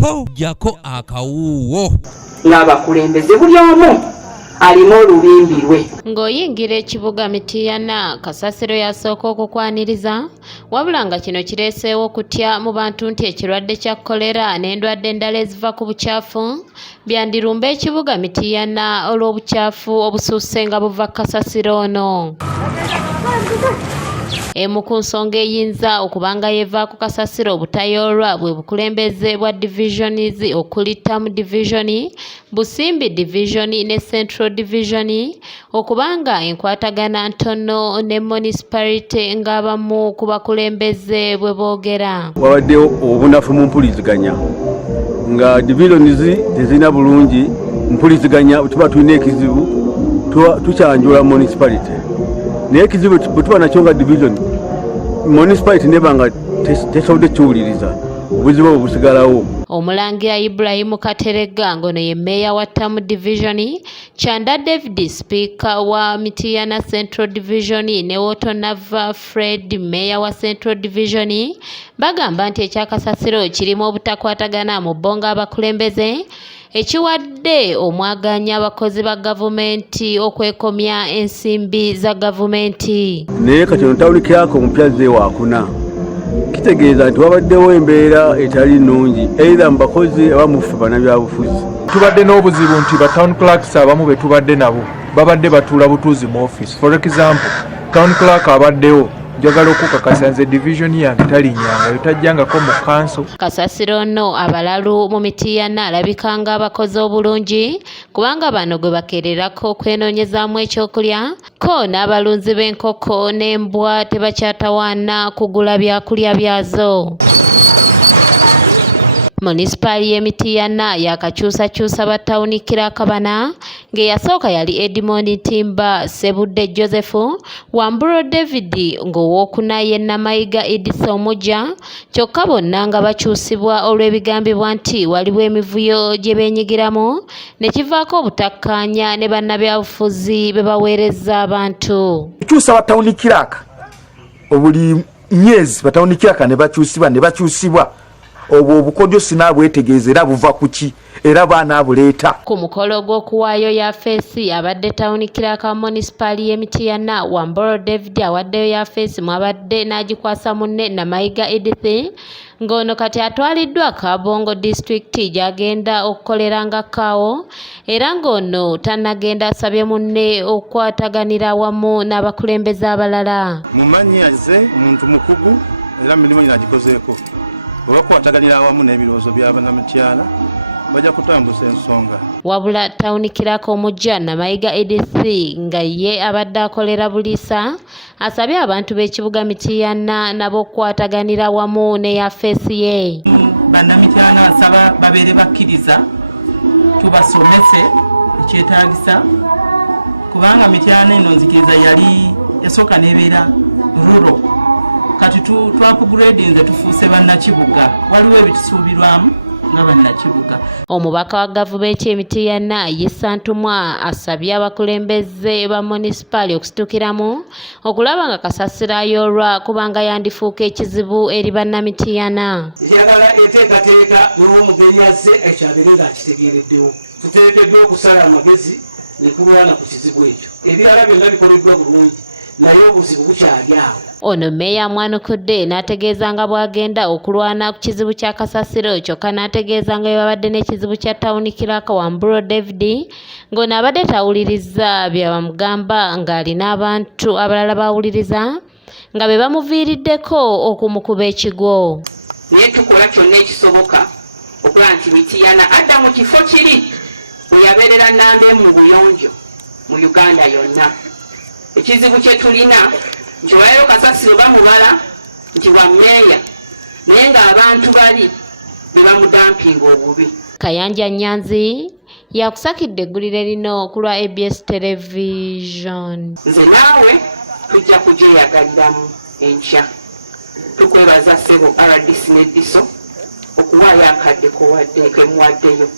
po jako akawuwo n'abakulembeze buli omu alina olubimbi lwe. Ng'oyingira ekibuga Emityana Kasasiro yasooka okukwaniriza wabula nga kino kireeseewo okutya mu bantu nti ekirwadde kya kolera n'endwadde endala eziva ku bukyafu byandirumba ekibuga Emityana olw'obukyafu obususse nga buva Kasasiro ono. Emu ku nsonga eyinza okubanga yeva ku Kasasiro obutayoolwa bwe bukulembeze bwa divisions okuli Tamu Division, Busimbi Division ne Central Division okubanga enkwatagana ntono ne municipality ng'abamu ku bakulembeze bwe boogera. Wabaddewo obunafu mu mpuliziganya nga divisions tezirina bulungi mpuliziganya tuba tulina ekizibu tukyanjula municipality. Naye ekizibu bwe tuba nakyo nga division municipality nebanga tesobodde kiwuliriza obuzibu obwo busigalawo. Omulangira Ibrahim Katerega ngono ye meya wa Tamu Division, Chanda David speaker wa Emityana Central Division ne Woto Nava Fred meya wa Central Division bagamba nti ekyakasasiro kirimu obutakwatagana mu bbonga abakulembeze ekiwadde omwaganya abakozi ba gavumenti okwekomya ensimbi za gavumenti. Naye kati ontawulikirako omupya ze waakuna kitegeeza nti wabaddewo embeera etali nnungi either mu bakozi abamufe bannabyabufuzi. Tubadde n'obuzibu nti ba town clerks abamu be tubadde nabo babadde batuula butuuzi mu office. For example, town clerk abaddewo njagala okukakasa nze division yange talinnyanga yotajjangako mu kanso. Kasasiro ono abalalu mu Emityana alabikanga abakozi obulungi kubanga bano gwe bakererako okwenoonyezaamu ekyokulya ko n'abalunzi b'enkoko n'embwa tebakyatawaana kugula byakulya byazo. Municipali y'Emityana yakakyusakyusa batawunikira kabana ng'eyasooka yali Edmond Ntimba, Sebudde Joseph, Wamburo David ng'owookuna ye Namayiga Edisa Omujja, kyokka bonna nga bakyusibwa olw'ebigambibwa nti waliwo emivuyo gye beenyigiramu ne kivaako obutakkaanya ne bannabyabufuzi be baweereza abantu. Tuusa batawunikiraka obuli myezi batawunikiraka ne bakyusibwa obwo obukodyo sinabwetegeeza era buva kuki era baana abuleeta. Ku mukolo gw'okuwaayo yafeesi abadde tawunikiraka municipali y'Emityana Wamburo David awaddeyo yafeesi mwabadde n'agikwasa munne Namayiga Edith ng'ono kati atwaliddwa Kabongo district gy'agenda okukoleranga kaawo era ng'ono tannagenda asabye munne okukwataganira wamu n'abakulembeze abalala. Mumanyi azze muntu mukugu era emirimu gino agikozeeko. Olw'okukwataganira awamu n'ebirowoozo by'Abannamityana bajja kutambuza ensonga. Wabula tawunikirako Omujja Namayiga Edith nga ye abadde akolera buliisa asabye abantu b'ekibuga Emityana nabo okukwataganira wamu ne yafeesi ye. Bannamityana basaba babeere bakkiriza tubasomese ekyetaagisa kubanga Mityana eno nzikiriza yali yasooka n'ebeera rural. Kati twapugradinze nze tufuuse bannakibuga waliwo ebitusuubirwamu nga bannakibuga. Omubaka wa gavumenti Emityana Yisantumwa asabye abakulembeze ba municipali okusitukiramu okulaba nga Kasasiro ayoolwa kubanga yandifuuka ekizibu eri bannamityana. Njagala eteekateeka n'omugenyi azze ekyabeere ng'akitegeereddewo. Tuteekeddwa okusala amagezi ne kulwana ku kizibu ekyo. Ebirala byonna bikoleddwa bulungi naye obuzibu bukyali awo. Ono meya Mwanukudde n'ategeeza nga bw'agenda okulwana ku kizibu kya Kasasiro kyokka n'ategeeza nga babadde n'ekizibu kya tawunikiraka Wamburo David ng'ono abadde tawuliriza bye bamugamba ng'alina abantu abalala bawuliriza nga be bamuviiriddeko okumukuba ekigwo. Naye tukola kyonna ekisoboka okulaba nti Emityana adda mu kifo kiri we yabeerera nnamba emu mu buyonjo mu Uganda yonna. Ekizibu kye tulina nti waliwo Kasasiro bamubala nti wa mmeeya naye ng'abantu bali ne bamudampinga obubi. Kayanja Nyanzi yakusakidde eggulire lino ku lwa ABS Television. Nze naawe tujja kugyeyagaliramu enkya. Tukwebaza ssebo RDC n'Eddiso okuwaayo akadde kowadde kemuwaddeyo.